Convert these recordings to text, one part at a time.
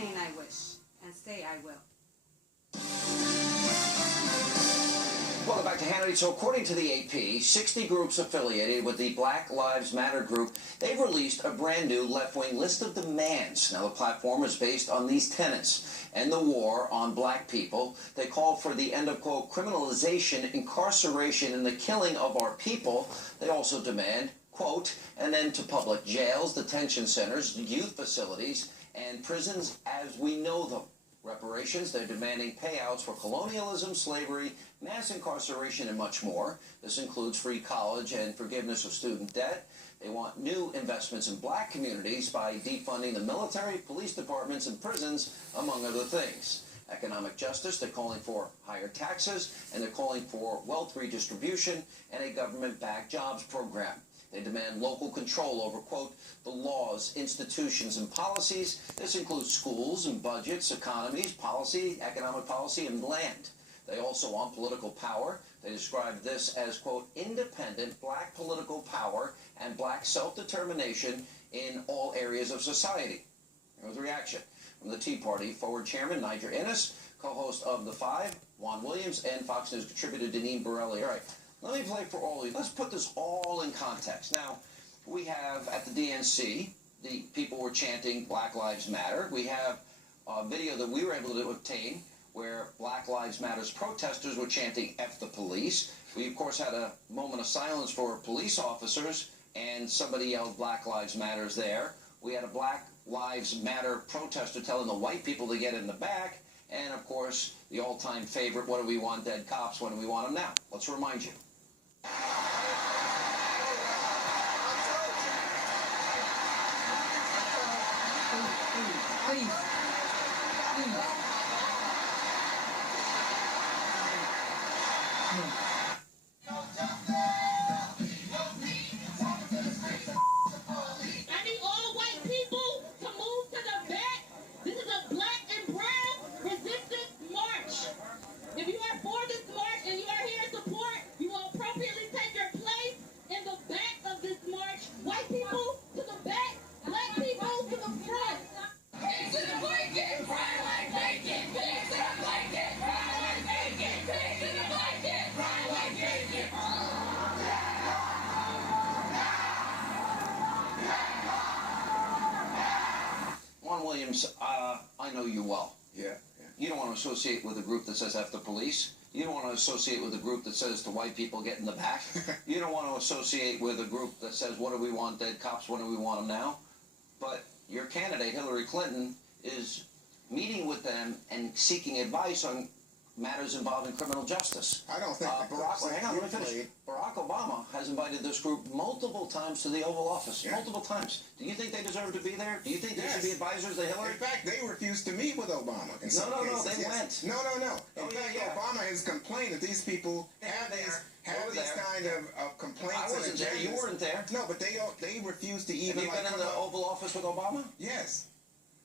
saying I wish, and say I will. Welcome back to Hannity. So according to the AP, 60 groups affiliated with the Black Lives Matter group, they've released a brand new left-wing list of demands. Now the platform is based on these tenets: end the war on black people. They call for the end of, quote, criminalization, incarceration, and the killing of our people. They also demand, quote, an end to public jails, detention centers, youth facilities, and prisons as we know them. Reparations, they're demanding payouts for colonialism, slavery, mass incarceration, and much more. This includes free college and forgiveness of student debt. They want new investments in black communities by defunding the military, police departments, and prisons, among other things. Economic justice, they're calling for higher taxes, and they're calling for wealth redistribution and a government-backed jobs program. They demand local control over, quote, the laws, institutions, and policies. This includes schools and budgets, economies, policy, economic policy, and land. They also want political power. They describe this as, quote, independent black political power and black self-determination in all areas of society. Here's the reaction from the Tea Party Forward Chairman Niger Innis, co-host of The Five, Juan Williams, and Fox News contributor Deneen Borelli. All right. Let me play for all of you. Let's put this all in context. Now, we have at the DNC, the people were chanting Black Lives Matter. We have a video that we were able to obtain where Black Lives Matter's protesters were chanting F the police. We, of course, had a moment of silence for police officers, and somebody yelled Black Lives Matters there. We had a Black Lives Matter protester telling the white people to get in the back. And, of course, the all-time favorite, what do we want, dead cops, when do we want them now? Let's remind you. Please. I need all white people to move to the back. This is a black and brown resistance march. If you are for this march and you are here in support, you will appropriately take your place in the back of this march. White people to the back, black people to the front. Pigs in the blanket, cry like bacon. Pigs in the blanket, cry like bacon. Pigs in the blanket, cry like bacon. Juan Williams, I know you well. Yeah. You don't want to associate with a group that says F the police. You don't want to associate with a group that says to white people, get in the back. You don't want to associate with a group that says, what do we want, dead cops, when do we want them now? But your candidate, Hillary Clinton, is meeting with them and seeking advice on matters involving criminal justice. I don't think Barack Obama has invited this group multiple times to the Oval Office. Yeah. Multiple times. Do you think they deserve to be there? Do you think they should be advisors to Hillary? In fact, they refused to meet with Obama. In some cases. They went. No. Oh, In fact, yeah. Obama has complained that these people have these kind of complaints. I wasn't there. You weren't there. No, but they refused to even. Have you been in the Oval Office with Obama? Yes.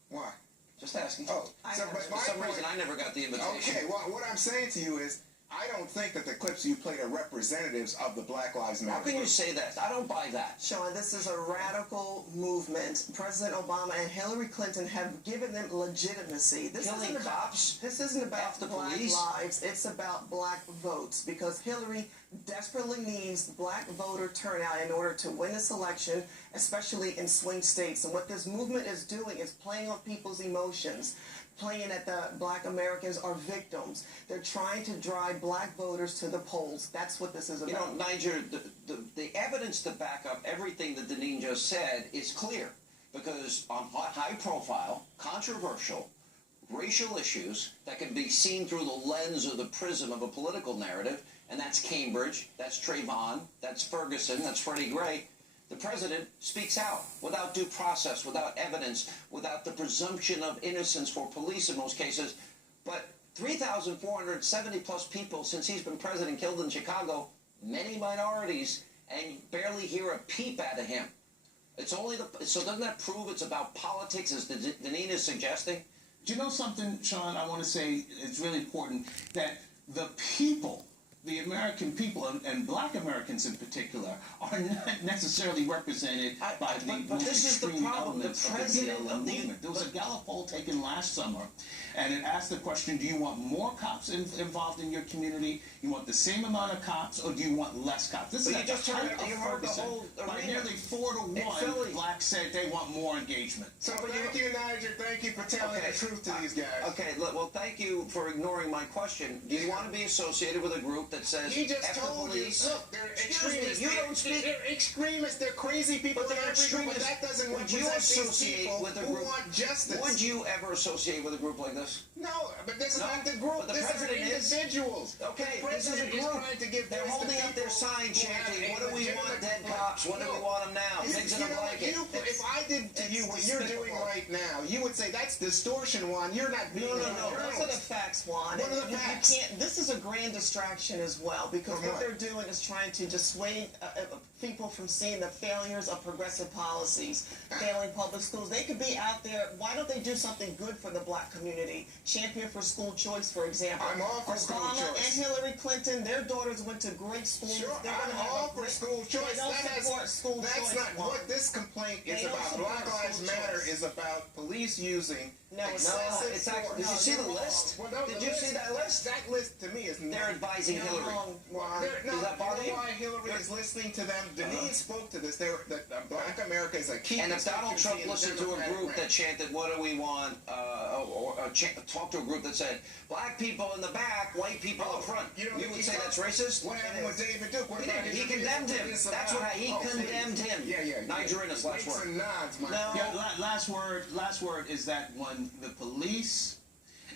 Why? Just asking. Oh, but for some reason I never got the invitation. Okay, well, what I'm saying to you is, I don't think that the clips you played are representatives of the Black Lives Matter. How can you say that? I don't buy that. Sean, this is a radical movement. President Obama and Hillary Clinton have given them legitimacy. This Killing cops? This isn't about the black police? lives. It's about black votes, because Hillary desperately needs black voter turnout in order to win this election, especially in swing states. And what this movement is doing is playing on people's emotions, playing at the black Americans are victims. They're trying to drive black voters to the polls. That's what this is about. You know, Niger, the evidence to back up everything that Deneen just said is clear. Because on high-profile, controversial, racial issues that can be seen through the lens or the prism of a political narrative, and that's Cambridge, that's Trayvon, that's Ferguson, that's Freddie Gray, the president speaks out without due process, without evidence, without the presumption of innocence for police in most cases. But 3,470 plus people since he's been president killed in Chicago, many minorities, and you barely hear a peep out of him. It's only so doesn't that prove it's about politics, as Deneen is suggesting? Do you know something, Sean, I want to say it's really important, that the people the American people, and black Americans in particular, are not necessarily represented by the but most this is the extreme problem. elements The of the president BLM of the- movement. There was a Gallup poll taken last summer, and it asked the question, do you want more cops involved in your community? You want the same amount of cops, or do you want less cops? This But is you at the just heard- height of you heard the Ferguson. whole By arena. nearly 4 to 1, Philly. blacks said they want more engagement. So thank you, Niger. Thank you for telling the truth to these guys. Okay, look, well, thank you for ignoring my question. Do you want to be associated with a group that says He just F the told you, police? look, they're Excuse me, extremists. you don't speak. They're extremists. They're crazy people. But they're in every group, but extremists. that doesn't Would you represent these associate people with a who group? want justice. Would you ever associate with a group like this? No, but this is No, not the group. but the This president are is. individuals. Okay, the this is a president group. trying to give They're voice to holding up their people sign who have chanting, a what do we want, legitimate dead complaint. cops? What do we want them now? Pigs in a blanket. If I did to you what you're doing right now, you would say that's distortion, Juan. You're not being No, a those are the journalist. facts, Juan. What are the You facts? can't, this is a grand distraction as well, because From what what? they're doing is trying to dissuade people from seeing the failures of progressive policies, failing public schools. They could be out there. Why don't they do something good for the black community? Champion for school choice, for example. I'm all for school Obama choice. and Hillary Clinton, their daughters went to great schools. Sure, They're gonna I'm have all a for great- school choice. They don't support school that's choice, not Juan. what this complaint is They don't about. support Black Lives school Matter choice. is about police using No, it's excessive not. It's actually, force. did you see the you're wrong. list? Well, no, Did the you see that list? That list to me is They're advising You're Hillary. wrong, Juan. Does that bother you you? know why Hillary is listening to them? Denise spoke to this. That Black America is a key. And if Donald Trump constituency in the listened to a Democratic group that ranks. chanted, what do we want, talked to a group that said, black people in the back, white people up front, you don't you think would he say thought- that's racist? What happened with David Duke? What He about did. his He condemned him. opinions That's about- what he please. condemned him. Yeah. Niger in his last Winks word. and nods, my No. friend. Yeah, last word is that when the police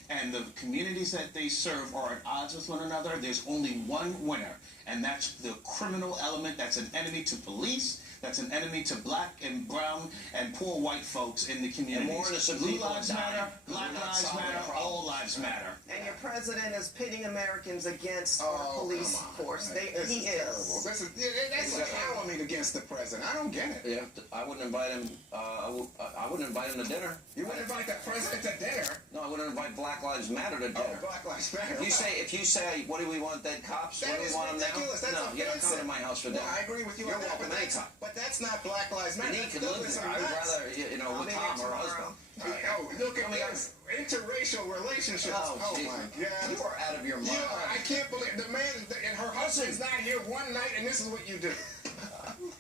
and the communities that they serve are at odds with one another, there's only one winner, and that's the criminal element that's an enemy to police, that's an enemy to black and brown and poor white folks in the communities. more innocent Blue people lives are dying matter, because black we're not lives solving matter, the problem. all lives matter. And your president is pitting Americans against our Oh, police come on. force. This He is is. terrible. That's a calumny against the president. I don't get it. Yeah, I wouldn't invite him. I wouldn't invite him to dinner. You wouldn't invite the president to dinner. No, I wouldn't invite Black Lives Matter to Oh, dinner. Black Lives Matter. If you say, what do we want, dead cops? That What do is we want them ridiculous. now? That's No, offensive. you're not coming to my house for dinner. Well, I agree with you You're on that, welcome but that's, anytime. but that's not Black Lives Matter. And he That's can still live some there. I'd nuts. rather, I'll with be Tom there or tomorrow. husband. Oh, look at Coming up. this. Interracial relationships. Oh, geez. my God. You are out of your mind. I can't believe the man and her husband's not here one night, and this is what you do.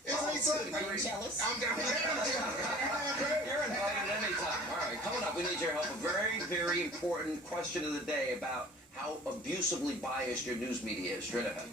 Isn't he something? Are you jealous? I'm jealous. You're invited anytime. All right, coming up, we need your help. A very, very important question of the day about how abusively biased your news media is. Straight ahead.